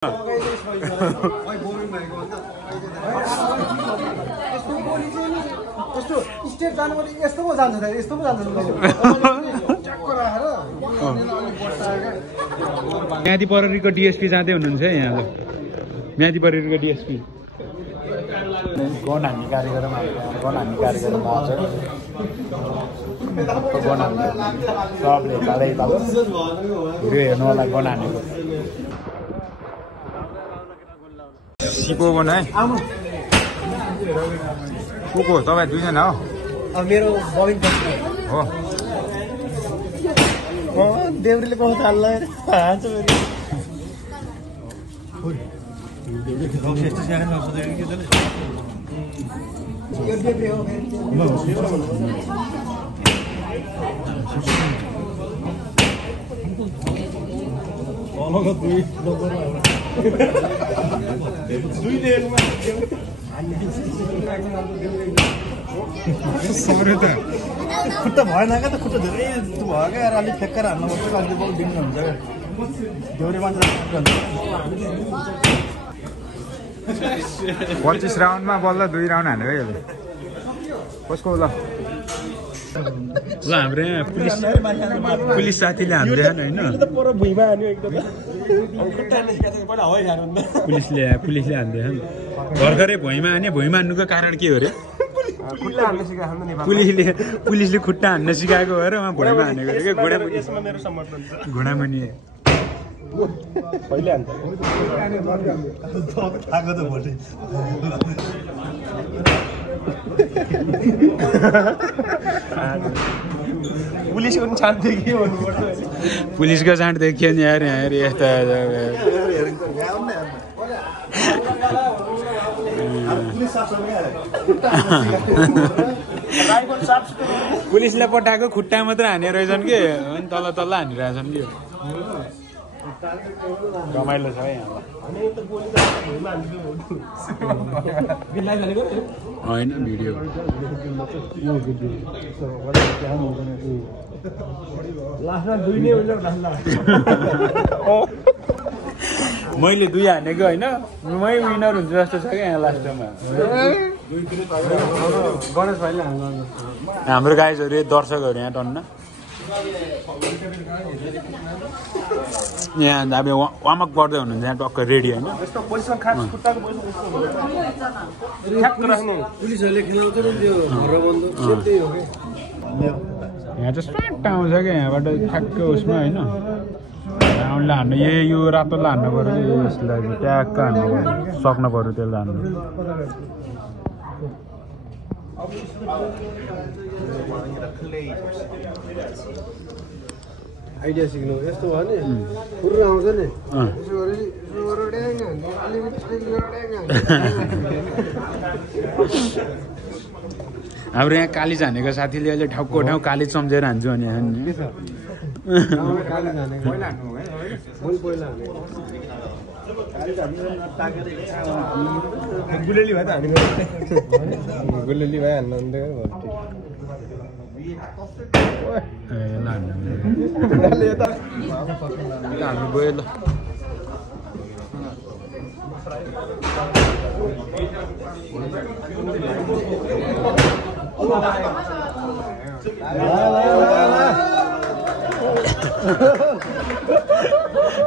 Step जानुपर्ने यस्तो पो जान्छ यस्तो पो जान्छ म्यादी परेरीको डिएसपी जाँदै हुनुहुन्छ है यहाँ म्यादी परेरीको डिएसपी गन हान्ने कार्यक्रम गन हान्ने कार्यक्रम आज गन हान्ने सबले तालै ताल भिडियो हेर्नु होला गन हानेको सिपो बनाए को को तपाईँ दुईजना हो मेरो बबिन हो देउरीले पाउँछ हाल्ला खुट्टा भएन क्या त खुट्टा धेरै भयो क्या अलिक ठेक्कर हाल्नु पर्छ अलिक बल दिनु हुन्छ क्या देउरे मान्छे 25 राउन्डमा बल्ल 2 राउन्ड हानेको यसले कसको ल हाम्रो यहाँ पुलिस साथीले हान्दैन हैन पुलिसले हान्दैन भर्खरै भुइँमा हाने भुइँमा हान्नुको कारण के हो रे पुलिसले खुट्टा हान्न सिकाएको हो र उहाँ भुइँमा हानेको रे घुँडामुनि पहिले हान्छ थाको त भोलि पुलिसको पनि छाट देखियो पुलिसको छाट देखियो नि यार यहाँ यस्ता पुलिसले पठाएको खुट्टा मात्र हाने रहेछन् कि अनि तल तल हानिरहेछन् कि रमाइलो छ है होइन भिडियो मैले 2 हानेको होइन मै विनर हुन्छ जस्तो छ क्या यहाँ लास्टमा हाम्रो गाइजहरू दर्शकहरू यहाँ टन्न यहाँ अब वार्मअप गर्दै हुनुहुन्छ यहाँ टक्क रेडी होइन यहाँ चाहिँ स्ट्राक्ट आउँछ क्या यहाँबाट ठ्याक्क उसमा होइन राउन्डलाई हान्नु यो रातोलाई हान्नु पऱ्यो कि यसलाई ट्याक्क हान्नु पऱ्यो सक्नु पऱ्यो त्यसलाई हान्नु आइडिया सिक्नु यस्तो भयो नि पुरो आउँछ नि हाम्रो यहाँ कालिज हानेको साथीले अहिले ठाउँको ठाउँ कालिज सम्झेर हान्छु भने गुलेली भए त गुलेली भए हाल्नु हामी गयो ल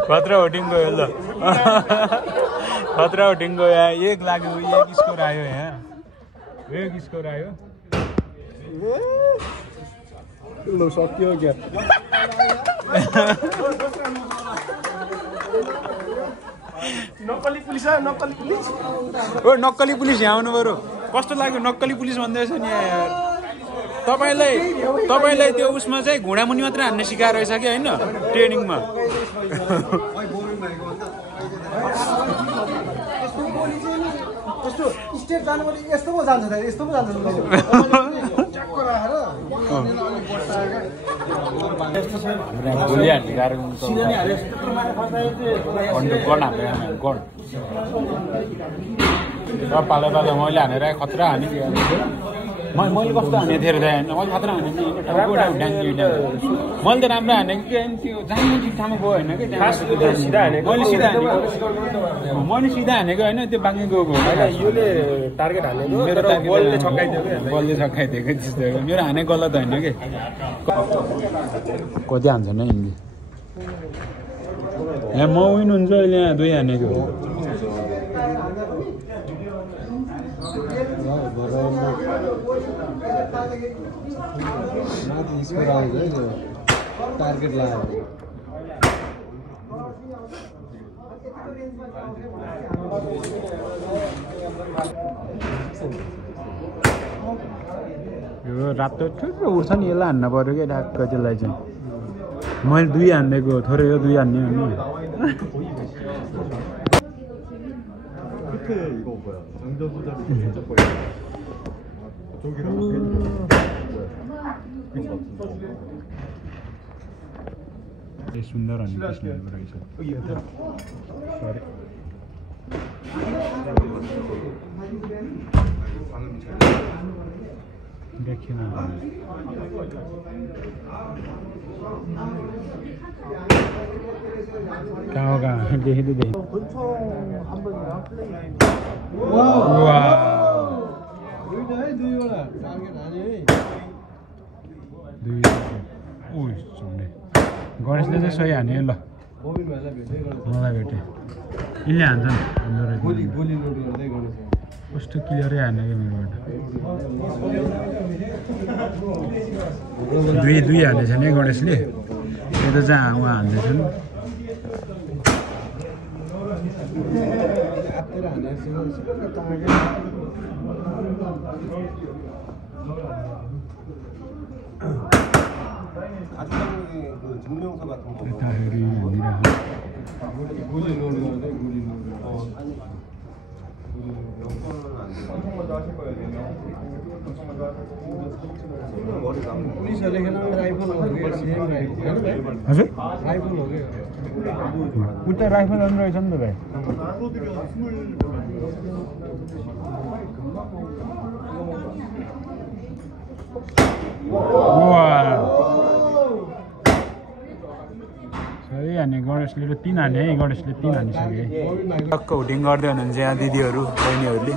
खतरा होटिङ गयो ल खतरा होटिङ गयो यहाँ 1 लाग्यो 1 स्कोर आयो यहाँ 1 स्कोर आयो लो सक्यो क्या नक्कली पुलिस ओ नक्कली पुलिस यहाँ आउनु पर्यो कस्तो लाग्यो नक्कली पुलिस भन्दैछ नि यार तपाईलाई त्यो उसमा चाहिँ घुँडामुनि मात्र हान्न सिकाएर रहेछ कि होइन ट्रेनिङमा स्टेप जानुपर्ने यस्तो पो जान्छ यस्तो पो जान्छ पालो पालो मैले हानेर खतरा हाने मैले कस्तो हाने थिएँ र मैले खतरा हाने नि मैले त राम्रो हानेको कि त्यो जाने ठिक ठाउँमा गयो होइन कि मैले सिधा हानेको होइन त्यो बाँकी गएको योले टार्गेट हानेको मेरो बलले छक्काइदियो कि बलले छक्काइदिएको त्यस्तो मेरो हाने गलत होइन कि कति हान्छ न यिनले यहाँ म विन हुन्छ अहिले यहाँ 2 हानेको टार्गेट लाग्यो यो रातो ठुलो उठ्छ नि यसलाई हान्न पऱ्यो क्या ढाक्क त्यसलाई चाहिँ मैले 2 हानिदिएको थोरै यो 2 हान्ने हो नि 이거 뭐야? 장전소잡이 진짜 거의 저기랑 뭐야? 이거 같은데. ये सुन्दर अनि कृष्ण रहेछ सरी देखिन कहाँ देखिँदै 와. ओइ सुन्ने गणेशले चाहिँ सही हान्यो ल मलाई भेटे यिनले हान्छन् कस्तो क्लियरै हान्यो क्या मेरोबाट 2 हानेछ नि गणेशले यो त चाहिँ उहाँ हान्दैछन् 여타들이 아니라 हजुर उता राइफल अन रहेछ नि त भाइ सही हाने गणेशले 3 हाने है गणेशले 3 हानिसके टक्क हुटिङ गर्दै हुनुहुन्छ यहाँ दिदीहरू बहिनीहरूले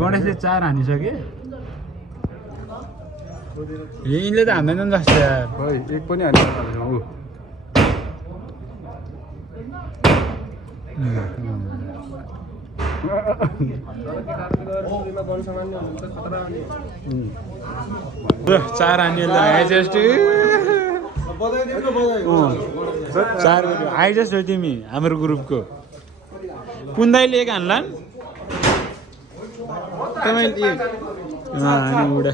गणेशले 4 हानिसके यिनले त हान्दैन नि जस्तो यार खै एक पनि हानेन चार हान्ने हाइजेस्ट 4 हाइजेस्ट हो तिमी हाम्रो ग्रुपको पुन्दाइले 1 हान्लान् तपाईँले उडा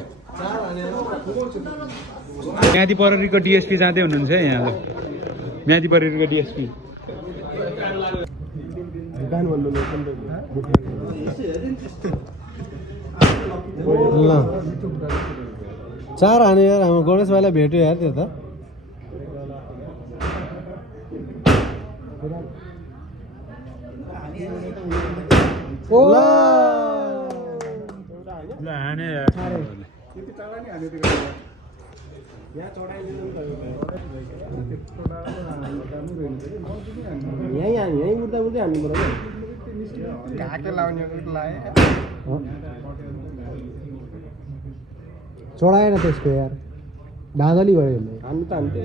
म्यादी परेरीको डिएसपी जाँदै हुनुहुन्छ है यहाँ म्यादी परेरीको डिएसपी ल 4 हाने यार हाम्रो गणेश भाइलाई भेट्यो यार त्यो त ल हाने यार यही उड्दा उड्दै हान्नु पर्यो चढाएन त्यसको यार दादली गऱ्यो हान्नु त हान्थ्यो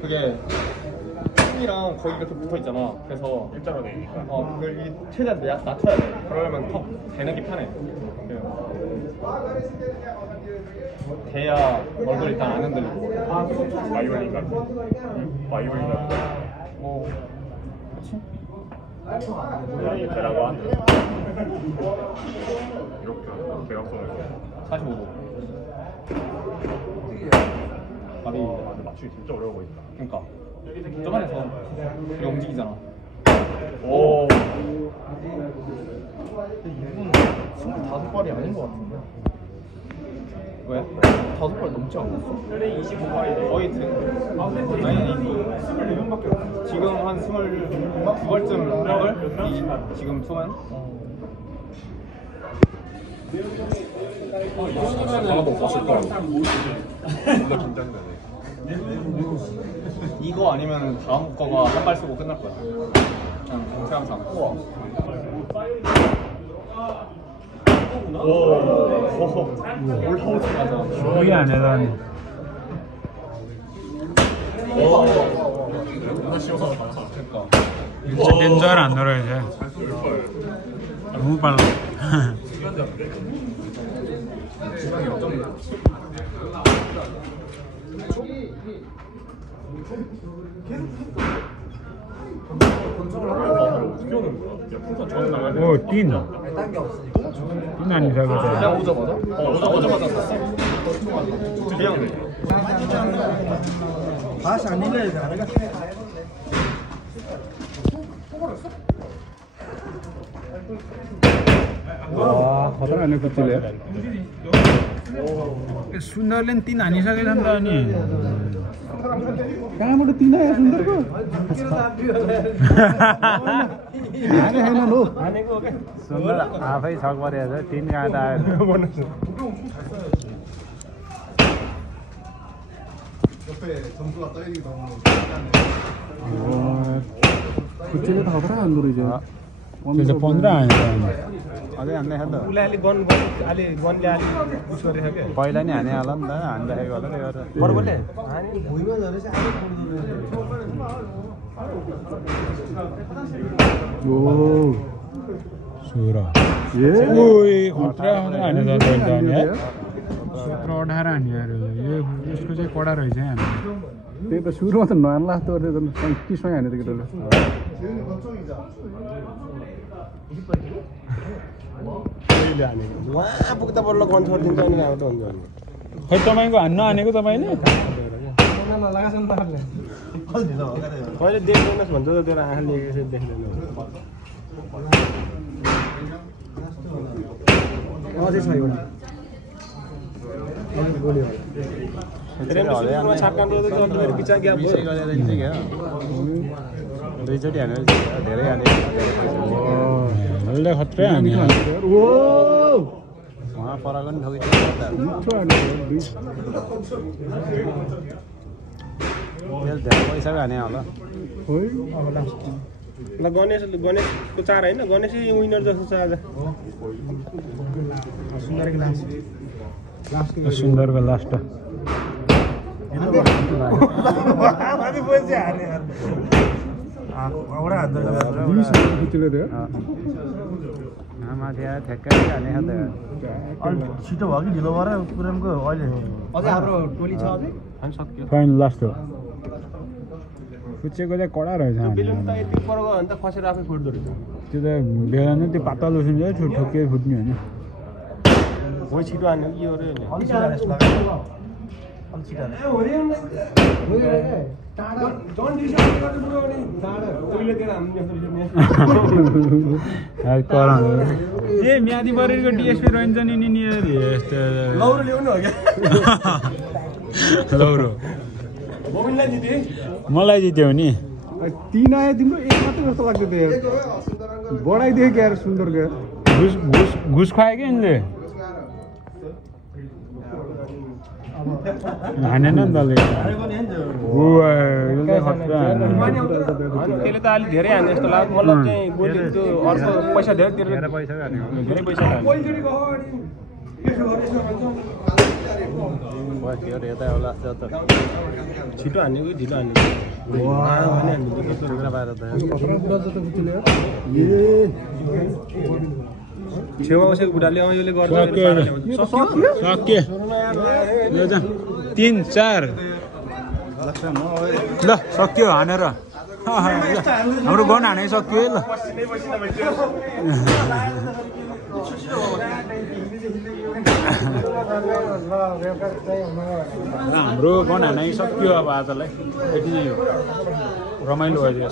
그게 콩이랑 거기 이렇게 붙어 있잖아. 그래서 일자로 되니까. 그걸 최대한 낮춰야 돼. 그러려면 턱 대는 게 편해. 대야 얼굴 일단 안 흔들리고. 바이올린가? 바이올린가? 뭐, 그렇지? 이게 대라고 하는데. 이렇게 대각선을 45도. 발이 맞추기 진짜 어려워 보인다. 그러니까 저번에서 이게 움직이잖아. 오. 이분 25발이 아닌 것 같은데. 왜? 5발 넘지 않았어? 25발이네. 거의 아니 24명밖에 없어. 지금 한 22발쯤 걸? 지금 투만? 하나도 없었을 거야. 존나 긴장되네. 이거 아니면 다음 거가 한 발 쓰고 끝날 거야. 그냥 강태항상. 우와. 올라오지 맞아. 거기 안에다 진짜 낸줄 안 놀아 이제 너무 빨라 오, 뛴 아니자 그래 그냥 오자마자? 오자마자 샀어. 그냥 다시 안 일러야 돼. 내가 와, खतरा हाने कुचले सुन्दरले 3 हानिसकेछ नि त अनि कहाँबाट 3 आयो सुन्दरको हाने हैन लो हानेको के सुन्दर आफै छक परेछ 3 कहाँ त आयो 옆에 점수가 떠있는 경우는 कुचले त खतरा हान्दो रहेछ त्यो 15 हानेछ अझै हान्दै छ त उसले अलि गन अलि गनले अलि पुस गरेछ के पहिला नि हाने होला नि त हान्दाखेरि होला त्यो गरेर बरबरले भुइँमा झरेछ आलि ओ सुरा ओइ खतरा खतरा हाने त नि है 17 18 हाने यार यो यसको चाहिँ कडा रहेछ हामी त्यही त सुरुमा त नयाँ लास्तो गरेर त 35 मै हाने त केटाले वहाँ पुग्दा बल्ल गन छोडिदिन्छ अनि आउँदा हुन्छ अनि खै तपाईको हान्न हानेको तपाईले मैले देख्दैनस् भन्छ त तेरो आँखाले यसरी देख्दैन अझै छ एउटा दुईचोटि हानेर धेरै हाने धेरै खत्रै हाने उहाँ पराको नि ठोकिदियो धेरै पैसाको हाने होला ल गणेशको चार होइन गणेशै विनर जस्तो छ आज सुन्दरको लास्ट माथि आयो ठ्याक्कै हाने छिटो भयो कि ढिलो भएर पुरानको अहिले अझै हाम्रो टोली छ अझै अनि सक्यो फाइन लास्ट हो कुचेको चाहिँ कडा रहेछ बेलुन त यति पर गयो भने त खसेर आफै फुट्दो रहेछ त्यो त बेला नै त्यो पातलो उसिन्छ ठोकिए फुट्ने होइन भोइ छिटो हान्यो कि यो रे ए म्यादी बरेको डिएसपी रहन्छ नि यस्तो लौरो ल्याउनु हो क्या लौरो मलाई जित्यो नि 3 आयो तिम्रो 1 मात्रै जस्तो लाग्थ्यो त्यो बढाइदियो क्या सुन्दरको घुस खुवायो क्या यिनले हानेन नि तले त्यसले त अलिक धेरै हाने जस्तो लाग्यो मतलब चाहिँ गोली त्यो अर्को पैसा धेरै तिरेर धेरै पैसा छिटो हान्ने कि ढिलो हान्ने छेउमा बसेको बुढाले यसले गर्छ 3 4 ल सक्यो हानेर हाम्रो गन हाने सक्यो ल हाम्रो गन हानै सक्यो अब आजलाई यति नै हो रमाइलो भयो